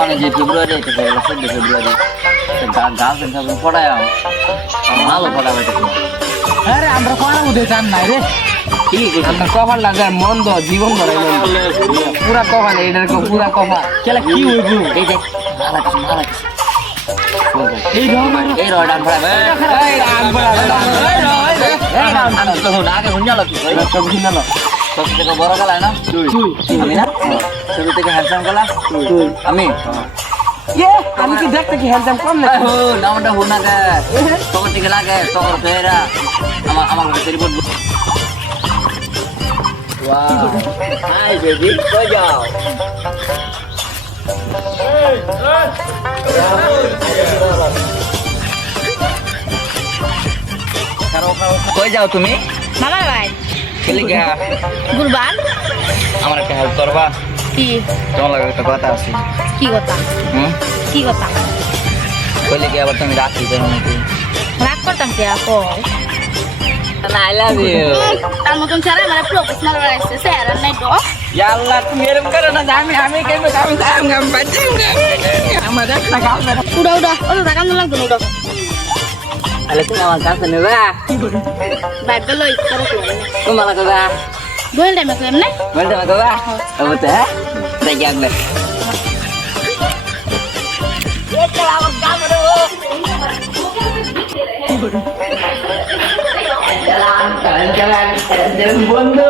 অনেক ফেব্রুয়ারি এটা হয়ে গেল চোদ্দ ফেব্রুয়ারি গার্লফ্রেন্ড সাথে পড়ায় ভালো পড়াবে আরে আমরা উঠে জান নাই রে আমরা কভার লাগায় মন্দ জীবন পুরা কভার এটার পুরা কভার কেলা কি হইব এই দেখ মালা কিছু মালা কিছু বড় গলা না? আমি না? ছবি থেকে হ্যান্ডসাম গলা? আমি? আমি কি দেখতে কি হ্যান্ডসাম কম না হো নামটা হো না গে। তোর দিকে লাগে তোর ফেরা। আমার আমার কাছে রিপোর্ট হাই বেবি কই যাও? কই যাও তুমি? মামার ভাই চলে গা গুরবান? আমার একটা হেল্প করবা? কি? তোমার লাগে একটা কথা আছে। কি কথা? হুম? কি কথা? কইলে কি আবার তুমি রাখি যাও নাকি? রাগ করতাম কে আপো আমার তুমি আমার কাজ উড়া উড়া। ও টাকা লাগবে উড়া আলে তুমি আমার কাছে নেবা করে কি তোমার লাগবা দোল টাইমে কইম না বলতে লাগবা ও তো হ্যাঁ দেখি আগলে বন্ধু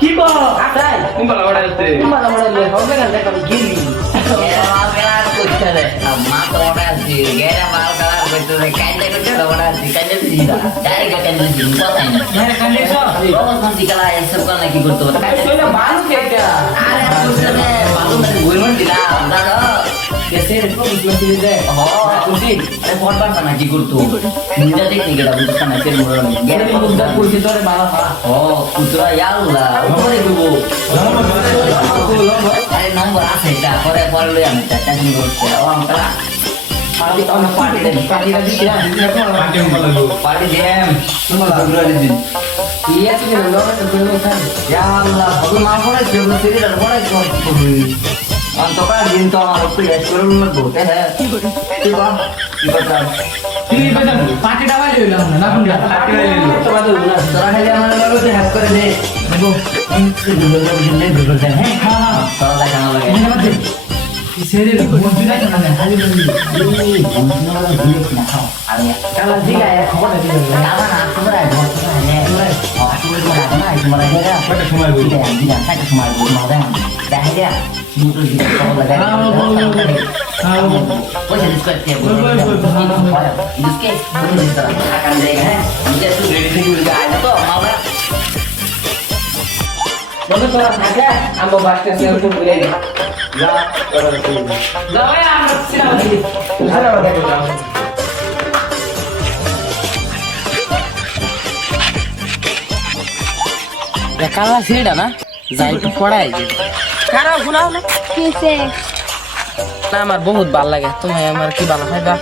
কি আসাই কুম্বালা ওরা আছে কুম্বালা ওরা লে হবে না দেখো গিলি করতে পারে কেসের তো বুঝলো কি যে কুসির আরে ফোন পাস না কি করতো নিন্দা দেখ নি গেলা পার্টি তো ফেব্রুয়ারি দিন ইয়া তুমি লোক তো কইলো স্যার ইয়াল্লা কত না পড়ে যেগুলো সিরিয়াল আর পড়ে করতে অন্তকার দিন তো আমার উপরে এস করে লাগবো তাই হ্যাঁ কি করে কি বা কি করতাম তুমি বেটা পার্টিটা বাইরে হইল না কোন পার্টি বাইরে তো বাদ না তোরা খালি আমার লগে হেল্প করে দে দেখো গুগল গুগল হ্যাঁ হ্যাঁ তোরা দেখা না লাগে এখানে বাদ সেরে বন্ধু না কেন হালি বন্ধু কালা তোরা আমরা বহুত ভালো লাগে তুমি আমার কি ভালো খাইবা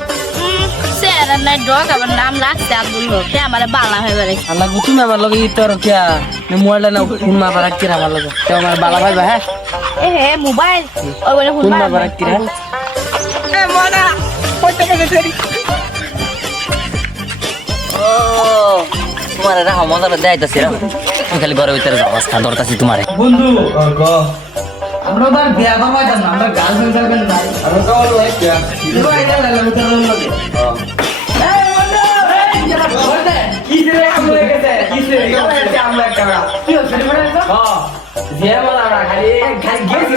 নাম রাখছে আব্দুল হক আমার বালা হয়ে বেড়ে আল্লাহ লগে ইতর কিয়া মোবাইলটা না ফোন মা বারাক কিরা আমার লগে ভালো খাইবা হ্যাঁ এ হে মোবাইল ওই বলে ফোন মা বারাক কিরা এ মনা কইতে গেছে সেরি ও তোমার রাখা মজাটা দেখাইতাছি রাখো তুমি খালি ঘরের ভিতরে যাও আজকা ধরতাছি তোমারে বন্ধু আমরা তো আর বিয়া করব না আমরা গার্লফ্রেন্ড সার্কেল নাই আমরা তো হলো একটা কিন্তু আইডিয়া লাগল তো রোল লাগে এই বন্ধু এই যারা বলতে কি রে আমরা গেছে কি রে এটা আমরা একটা কি হচ্ছে মানে হ্যাঁ যে বলা খালি খালি গেছি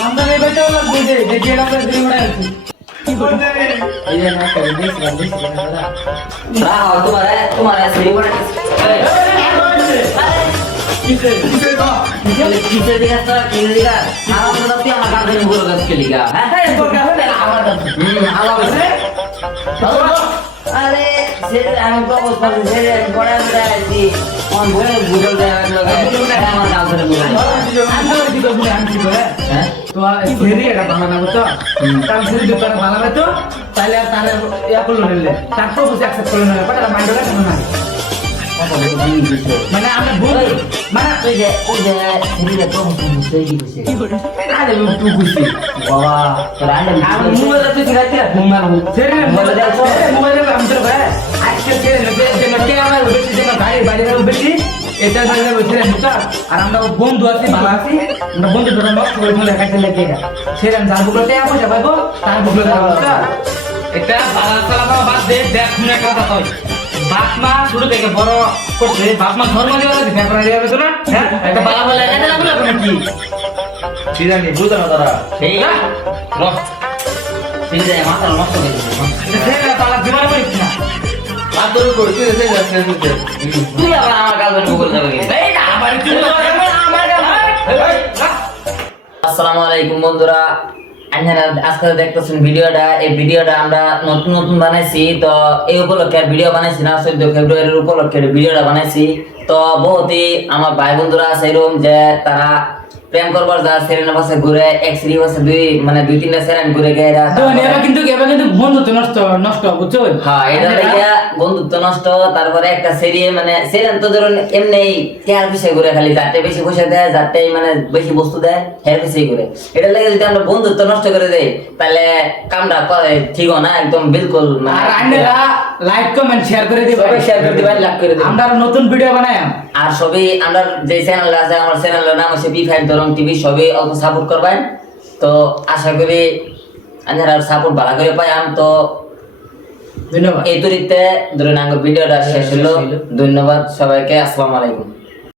আমরা এই বেটা হলো বুঝে দেখে আমরা দিন উড়াই কি বলতে এই যে না করে দেখছি দেখছি দাদা রাখো তোমারে তোমারে সেই করে কিসে কিসে তো কিসে দিকে দিকে আমার তো তুই আমার কাছে ভুল কাজ কে লিগা হ্যাঁ কাছে আমার কাছে হুম আলো সেরে আমি অবস্থা সেরে আমি পড়ে আমার আমার করে হ্যাঁ তো সেরি এটা ভালো ভালো তাহলে আর তার ইয়া করল নিলে তার তো বুঝে অ্যাকসেপ্ট করে নেবে বাট মাইন্ডটা কেন না মানে আমরা ভুল মানে ওই যে ওই যে সেরিটা তো বুঝতে গিয়েছে আরে তুই বুঝছি বাবা তোর আন্ডা আমি মোবাইলে তুই রাখতে মোবাইল সেরি মোবাইলে দেখো মোবাইলে আমি তো ভাই আজকে সেরি নকে যে নকে আমার বেশি যে গাড়ি বাড়ি গেল বেশি এটা না বলছে মুতা আর আমরা বন্ধু আছি ভালো আছি আমরা বন্ধু ধরে নষ্ট করে রাখাইতে লাগে সেরি আমি যার বুকলে টাকা পয়সা পাবো তার বুকলে বুঝতা এটা বালা সালামা বাদ দে দেখ শুনে কথা কই বাপ মা শুরু থেকে বড় করছে বাপ মা ধর্ম দিয়ে বলে ফেব্রুয়ারি দিয়ে হবে না হ্যাঁ একটা বালা বলে এটা লাগল নাকি কি জানি বুঝো না তারা ঠিক না রহ আছে মাথা নষ্ট করে দিছে এটা সেরি বালা জীবন করিস না আর তোর কই তুই এসে যাচ্ছিস তুই আবার আমার গাল ধরে গুগল যাবে কি এই না আমার চুল আমার আসসালামু আলাইকুম বন্ধুরা আপনারা আজকে দেখতেছেন ভিডিওটা, এই ভিডিওটা আমরা নতুন নতুন বানাইছি, তো এই উপলক্ষে ভিডিও বানাইছি না, চোদ্দ ফেব্রুয়ারির উপলক্ষে ভিডিওটা বানাইছি। তো বহুতই আমার ভাই বন্ধুরা আছে এরকম যে তারা প্রেম করবার যা সেরেনের পাশে ঘুরে এক সিরি পাশে দুই মানে দুই তিনটা সেরেন ঘুরে গিয়ে এরা তো এবার কিন্তু এবার কিন্তু বন্ধুত্ব নষ্ট নষ্ট বুঝছ? হ্যাঁ এটা থেকে বন্ধুত্ব নষ্ট তারপরে একটা সেরিয়ে মানে সেরেন তো ধরুন এমনি কেয়ার পিছিয়ে ঘুরে খালি যারটে বেশি পয়সা দেয় যারটে মানে বেশি বস্তু দেয় হের পিছিয়ে ঘুরে। এটা লাগে যদি আমরা বন্ধুত্ব নষ্ট করে দেই তাহলে কামটা করে ঠিক না একদম বিলকুল মানে- আর আন্ডেরা লাইক কমেন্ট শেয়ার করে দিবে। সবাই share করে দিবেন, like করে দিবেন। আমরা নতুন ভিডিও বানাই। আর সবই আমরা যে চ্যানেল আছে আমার চ্যানেলের নাম হচ্ছে বি ফাইভ ধরুন টিভি সবই অল্প সাপোর্ট করবেন। তো আশা করি আপনারা সাপোর্ট ভালো করে পাই আমি তো ধন্যবাদ। এই তরিতে ধরুন ভিডিওটা শেষ হলো। ধন্যবাদ সবাইকে। আসসালামু আলাইকুম।